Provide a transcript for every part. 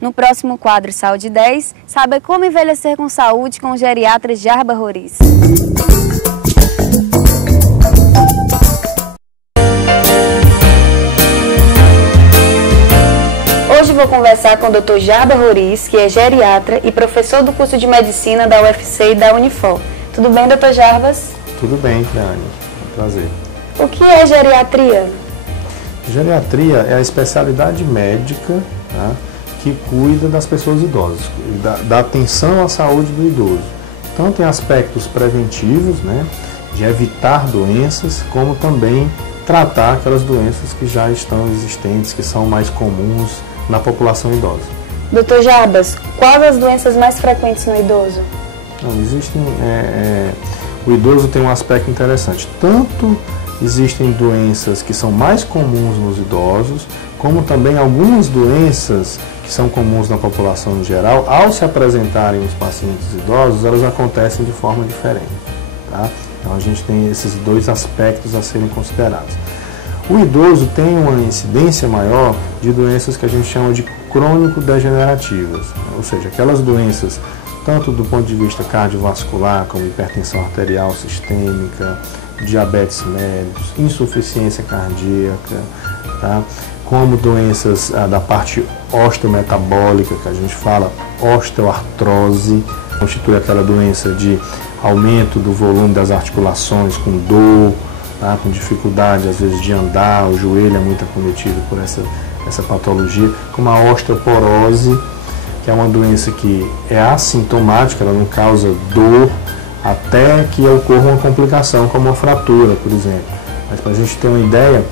No próximo quadro Saúde 10, saiba como envelhecer com saúde com o geriatra Jarba Roriz. Hoje vou conversar com o Dr. Jarba Roriz, que é geriatra e professor do curso de Medicina da UFC e da Unifor. Tudo bem, Dr. Jarbas? Tudo bem, Criane. É um prazer. O que é geriatria? Geriatria é a especialidade médica, tá, que cuida das pessoas idosas, da atenção à saúde do idoso, tanto em aspectos preventivos, né, de evitar doenças, como também tratar aquelas doenças que já estão existentes, que são mais comuns na população idosa. Dr. Jarbas, quais as doenças mais frequentes no idoso? Não, existem, o idoso tem um aspecto interessante, tanto existem doenças que são mais comuns nos idosos, como também algumas doenças que são comuns na população em geral, ao se apresentarem nos pacientes idosos, elas acontecem de forma diferente. Tá? Então a gente tem esses dois aspectos a serem considerados. O idoso tem uma incidência maior de doenças que a gente chama de crônico-degenerativas, ou seja, aquelas doenças tanto do ponto de vista cardiovascular, como hipertensão arterial sistêmica, diabetes mellitus, insuficiência cardíaca, tá? Como doenças da parte osteometabólica, que a gente fala osteoartrose, constitui aquela doença de aumento do volume das articulações, com dor, tá? Com dificuldade às vezes de andar, o joelho é muito acometido por essa patologia, como a osteoporose, que é uma doença que é assintomática, ela não causa dor, até que ocorra uma complicação, como uma fratura, por exemplo. Mas para a gente ter uma ideia,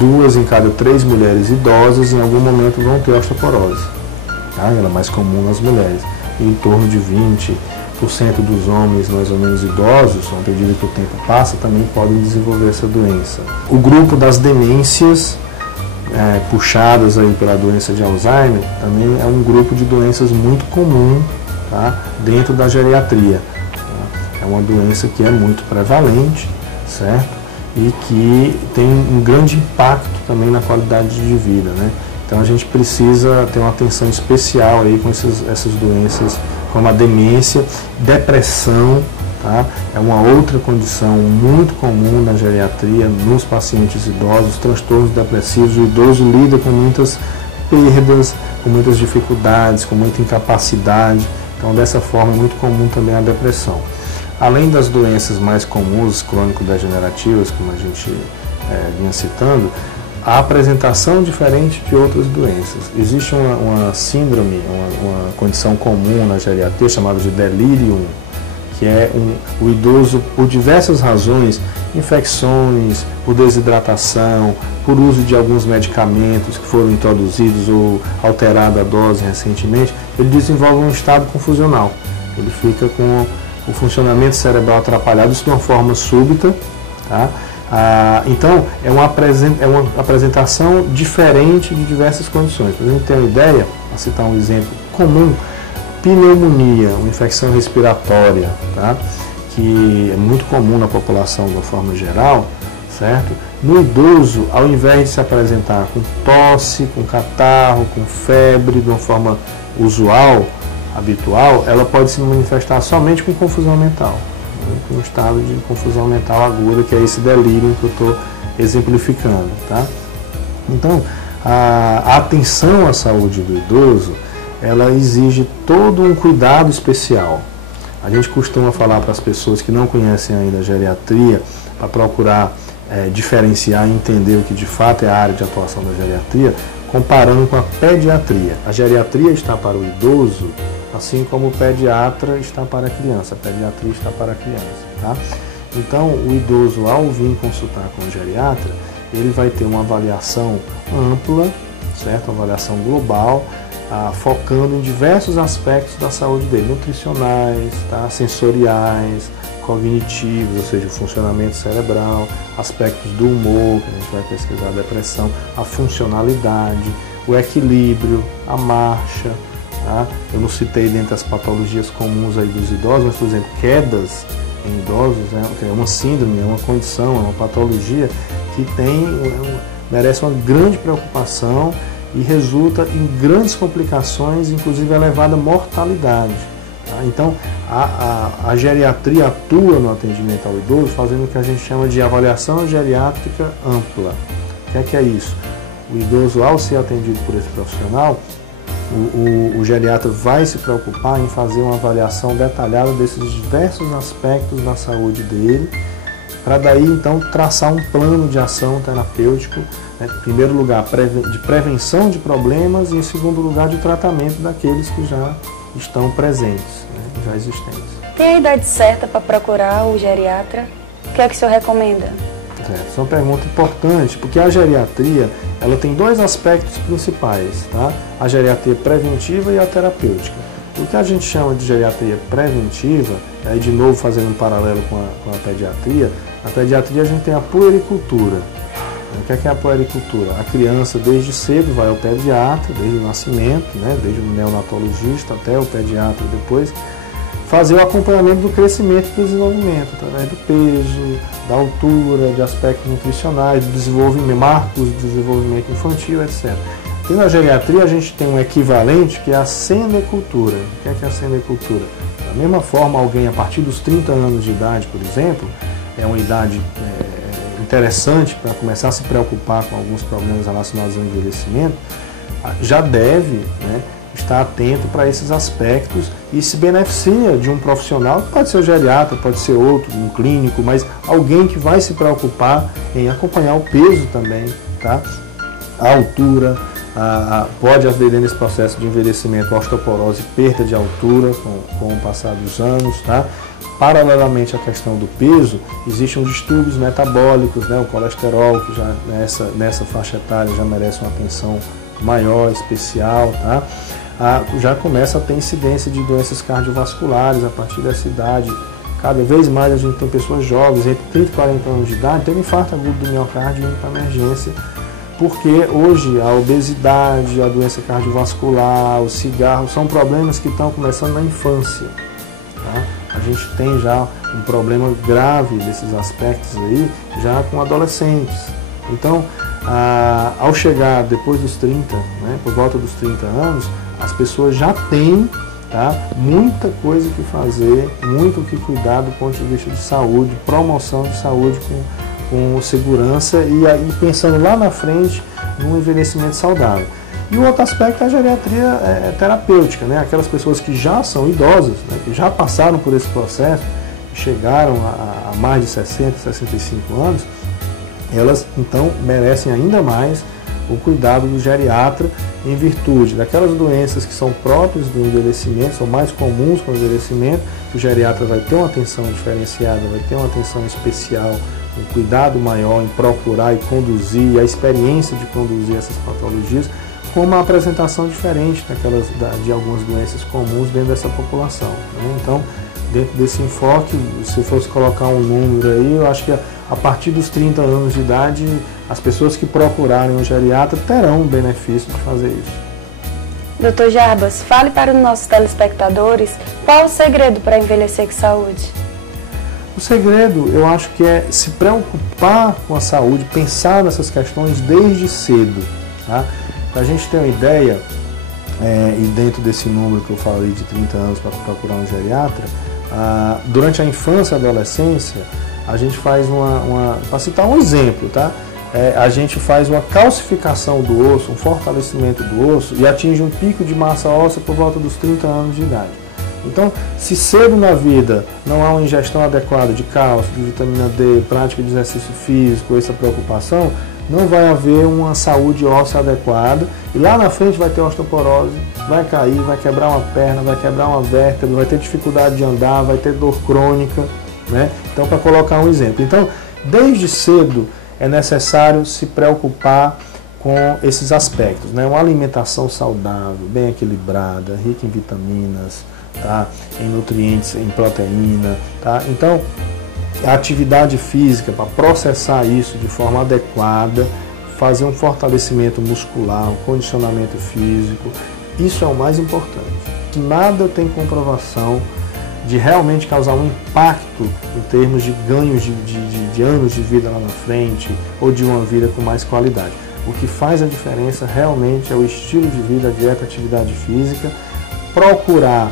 2 em cada 3 mulheres idosas em algum momento vão ter osteoporose. Tá? Ela é mais comum nas mulheres. E em torno de 20% dos homens mais ou menos idosos, à medida que o tempo passa, também podem desenvolver essa doença. O grupo das demências, puxadas aí pela doença de Alzheimer, também é um grupo de doenças muito comum, tá, dentro da geriatria. Tá? É uma doença que é muito prevalente, certo? E que tem um grande impacto também na qualidade de vida, né? Então a gente precisa ter uma atenção especial aí com essas doenças, como a demência, depressão, tá? É uma outra condição muito comum na geriatria, nos pacientes idosos, transtornos depressivos. O idoso lida com muitas perdas, com muitas dificuldades, com muita incapacidade. Então, dessa forma, é muito comum também a depressão. Além das doenças mais comuns, crônico-degenerativas, como a gente vinha citando, a apresentação diferente de outras doenças. Existe uma síndrome, uma condição comum na geriatria chamada de delirium, que é o idoso, por diversas razões, infecções, por desidratação, por uso de alguns medicamentos que foram introduzidos ou alterada a dose recentemente, ele desenvolve um estado confusional. Ele fica com o funcionamento cerebral atrapalhado, isso de uma forma súbita, tá? Então, é uma apresentação diferente de diversas condições. Para a gente ter uma ideia, vou citar um exemplo comum: pneumonia, uma infecção respiratória, tá? Que é muito comum na população de uma forma geral, certo? No idoso, ao invés de se apresentar com tosse, com catarro, com febre, de uma forma usual, habitual, ela pode se manifestar somente com confusão mental, né? Com um estado de confusão mental aguda, que é esse delírio que eu estou exemplificando, tá? Então, a atenção à saúde do idoso, ela exige todo um cuidado especial. A gente costuma falar para as pessoas que não conhecem ainda a geriatria, para procurar diferenciar e entender o que de fato é a área de atuação da geriatria, comparando com a pediatria. A geriatria está para o idoso, assim como o pediatra está para a criança. A pediatria está para a criança, tá? Então, o idoso, ao vir consultar com o geriatra, ele vai ter uma avaliação ampla, certo? Uma avaliação global, focando em diversos aspectos da saúde dele, nutricionais, tá? Sensoriais, cognitivos, ou seja, o funcionamento cerebral, aspectos do humor, que a gente vai pesquisar a depressão, a funcionalidade, o equilíbrio, a marcha, tá? Eu não citei dentre as patologias comuns aí dos idosos, mas, por exemplo, quedas em idosos, é uma síndrome, é uma condição, é uma patologia que merece uma grande preocupação e resulta em grandes complicações, inclusive elevada mortalidade. Tá? Então, a geriatria atua no atendimento ao idoso, fazendo o que a gente chama de avaliação geriátrica ampla. O que é isso? O idoso, ao ser atendido por esse profissional, o geriatra vai se preocupar em fazer uma avaliação detalhada desses diversos aspectos da saúde dele, para daí então traçar um plano de ação terapêutico, né, em primeiro lugar de prevenção de problemas e em segundo lugar de tratamento daqueles que já estão presentes, né, já existentes. Tem a idade certa para procurar o geriatra? O que é que o senhor recomenda? Essa é uma pergunta importante, porque a geriatria ela tem dois aspectos principais, tá? A geriatria preventiva e a terapêutica. O que a gente chama de geriatria preventiva, aí de novo fazendo um paralelo com a pediatria, na pediatria a gente tem a puericultura. O que é a puericultura? A criança desde cedo vai ao pediatra, desde o nascimento, né? Desde o neonatologista até o pediatra depois, fazer o acompanhamento do crescimento e do desenvolvimento, através do peso, da altura, de aspectos nutricionais, do desenvolvimento, marcos do desenvolvimento infantil, etc. E na geriatria a gente tem um equivalente que é a senicultura. O que é a senicultura? Da mesma forma, alguém a partir dos 30 anos de idade, por exemplo, é uma idade interessante para começar a se preocupar com alguns problemas relacionados ao envelhecimento, já deve, né, estar atento para esses aspectos e se beneficia de um profissional, que pode ser o geriatra, pode ser outro, um clínico, mas alguém que vai se preocupar em acompanhar o peso também, tá? A altura, pode haver nesse processo de envelhecimento osteoporose, perda de altura com o passar dos anos, tá? Paralelamente à questão do peso, existem os distúrbios metabólicos, né? O colesterol, que já nessa faixa etária já merece uma atenção maior, especial, tá? Já começa a ter incidência de doenças cardiovasculares a partir dessa idade. Cada vez mais a gente tem pessoas jovens, entre 30 e 40 anos de idade, tendo infarto agudo do miocárdio indo para emergência, porque hoje a obesidade, a doença cardiovascular, o cigarro, são problemas que estão começando na infância. Tá? A gente tem já um problema grave desses aspectos aí, já com adolescentes. Então, ao chegar depois dos 30, né, por volta dos 30 anos, as pessoas já têm, tá, muita coisa que fazer, muito que cuidar do ponto de vista de saúde, promoção de saúde com segurança e pensando lá na frente num envelhecimento saudável. E o outro aspecto é a geriatria terapêutica, né? Aquelas pessoas que já são idosas, né, que já passaram por esse processo, chegaram a mais de 60, 65 anos, elas então merecem ainda mais o cuidado do geriatra em virtude daquelas doenças que são próprias do envelhecimento, são mais comuns com o envelhecimento, que o geriatra vai ter uma atenção diferenciada, vai ter uma atenção especial um cuidado maior em procurar e conduzir, a experiência de conduzir essas patologias, com uma apresentação diferente de algumas doenças comuns dentro dessa população, né? Então, dentro desse enfoque, se eu fosse colocar um número aí, eu acho que a partir dos 30 anos de idade, as pessoas que procurarem um geriatra terão um benefício de fazer isso. Dr. Jarbas, fale para os nossos telespectadores qual o segredo para envelhecer com saúde. O segredo, eu acho que é se preocupar com a saúde, pensar nessas questões desde cedo, tá? Para a gente ter uma ideia, e dentro desse número que eu falei de 30 anos para procurar um geriatra, durante a infância e adolescência, a gente faz para citar um exemplo, tá? A gente faz uma calcificação do osso, um fortalecimento do osso e atinge um pico de massa óssea por volta dos 30 anos de idade. Então, se cedo na vida não há uma ingestão adequada de cálcio, de vitamina D, prática de exercício físico, essa preocupação, não vai haver uma saúde óssea adequada e lá na frente vai ter osteoporose, vai cair, vai quebrar uma perna, vai quebrar uma vértebra, vai ter dificuldade de andar, vai ter dor crônica, né? Então, para colocar um exemplo. Então, desde cedo é necessário se preocupar com esses aspectos, né? Uma alimentação saudável, bem equilibrada, rica em vitaminas, tá? Em nutrientes, em proteína, tá? Então, a atividade física para processar isso de forma adequada, fazer um fortalecimento muscular, um condicionamento físico, isso é o mais importante. Nada tem comprovação de realmente causar um impacto em termos de ganhos de anos de vida lá na frente ou de uma vida com mais qualidade. O que faz a diferença realmente é o estilo de vida, a dieta, a atividade física, procurar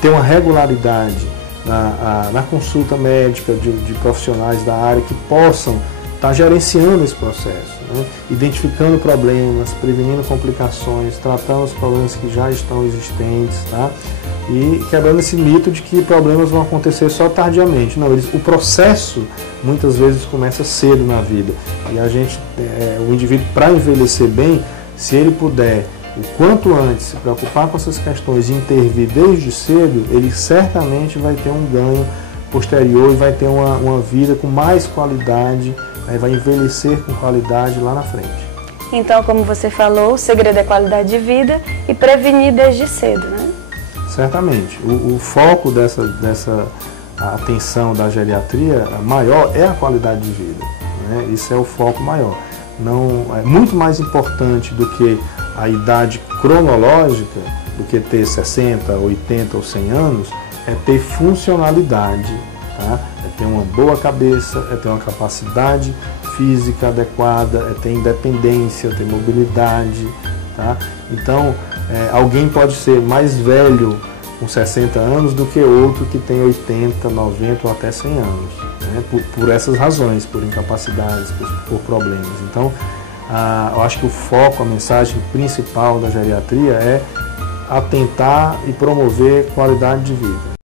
ter uma regularidade na consulta médica de profissionais da área que possam estar gerenciando esse processo, né? Identificando problemas, prevenindo complicações, tratando os problemas que já estão existentes, tá? E quebrando esse mito de que problemas vão acontecer só tardiamente. Não, o processo muitas vezes começa cedo na vida. E o indivíduo, para envelhecer bem, se ele puder o quanto antes se preocupar com essas questões e intervir desde cedo, ele certamente vai ter um ganho posterior e vai ter uma vida com mais qualidade, né? Vai envelhecer com qualidade lá na frente. Então, como você falou, o segredo é qualidade de vida e prevenir desde cedo, né? Certamente. O foco dessa atenção da geriatria maior é a qualidade de vida, né? Isso é o foco maior. Não, é muito mais importante do que a idade cronológica, do que ter 60, 80 ou 100 anos, é ter funcionalidade, tá? É ter uma boa cabeça, é ter uma capacidade física adequada, é ter independência, ter mobilidade, tá? Então, alguém pode ser mais velho com 60 anos do que outro que tem 80, 90 ou até 100 anos, né? Por essas razões, por incapacidades, por problemas. Então, eu acho que o foco, a mensagem principal da geriatria é atentar e promover qualidade de vida.